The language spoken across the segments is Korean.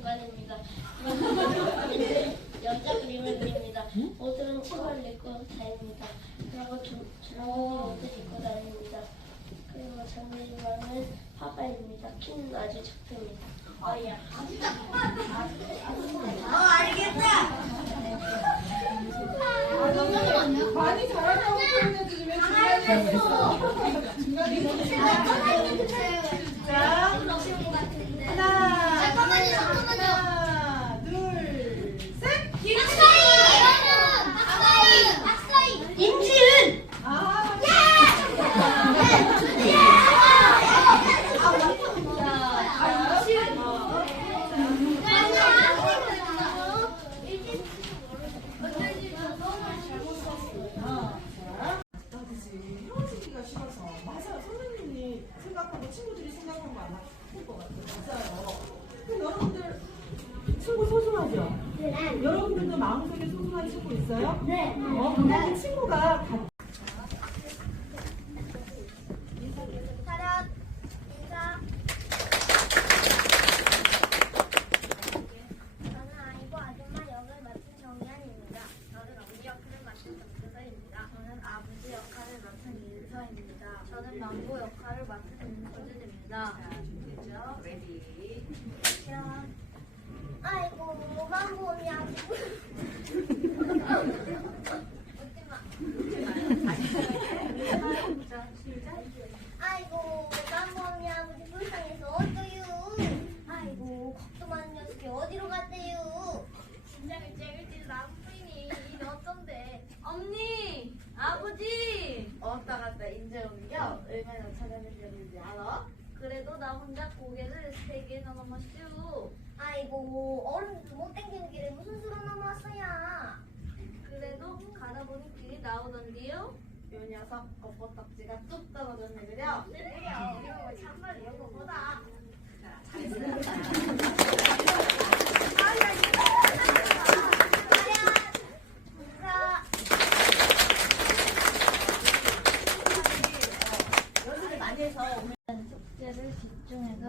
중간입니다. 여자 그림을 그립니다. 옷은 치마를 입고 다닙니다. 그리고 주렁이 옷을 입고 다닙니다. 그리고 장미만은 파바입니다. 키는 아주 작습니다. 어이야. 어 알겠다. 많이 잘한다고 했는데 왜 중간에 중간에 맞아요 선생님이 생각하고 친구들이 생각한 거 아마 할것 같아요 맞아요 근데 여러분들 친구 소중하죠? 여러분들도 마음속에 소중한 친구 있어요? 네. 어, 근데 그 친구가 같렷 인사 저는 아이고 아줌마 역을 맡은 정연입니다. 저는 엄지 역할을 맡은 정수서입니다. 저는 아버지 역할을 맡은 이은서입니다. 저는 망고 역할을 맡은 임소진입니다. 준비됐죠? 레디. 아이고 망고. 자, 시작. 아이고 망고 언니 아버지 불쌍해서 어쩌유. 아이고 겁도 많은 녀석이 어디로 갔대요. 진작에 째글찌를 나무뿐이니 이게 어쩐데. 언니! 아버지! 왔다 갔다 인재훈이요? 얼마나 찾아뵙는지 알아? 그래도 나 혼자 고개를 세 개나 넘었슈. 아이고 어른도 못 땡기는 길에 무슨 수로 넘어왔어야. 그래도 가다 보니 길이 나오던데요? 요 녀석 겉보딱지가 뚝 떨어졌네 그려?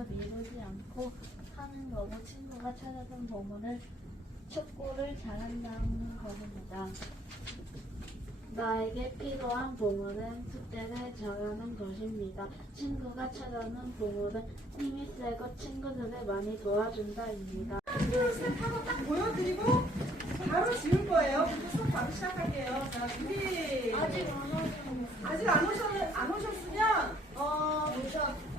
시간을 미루지 않고 하는 거고 친구가 찾아준 보물을 축구를 잘한다는 것입니다. 나에게 필요한 보물은 숙제를 잘하는 것입니다. 친구가 찾아오는 보물은 힘이 세고 친구들을 많이 도와준다입니다. 하고 딱 보여드리고 바로 지울 거예요. 수업 바로 시작할게요. 자, 준비. 아직 안 오셨 아직 안 오셨 안 오셨으면 어 모셔.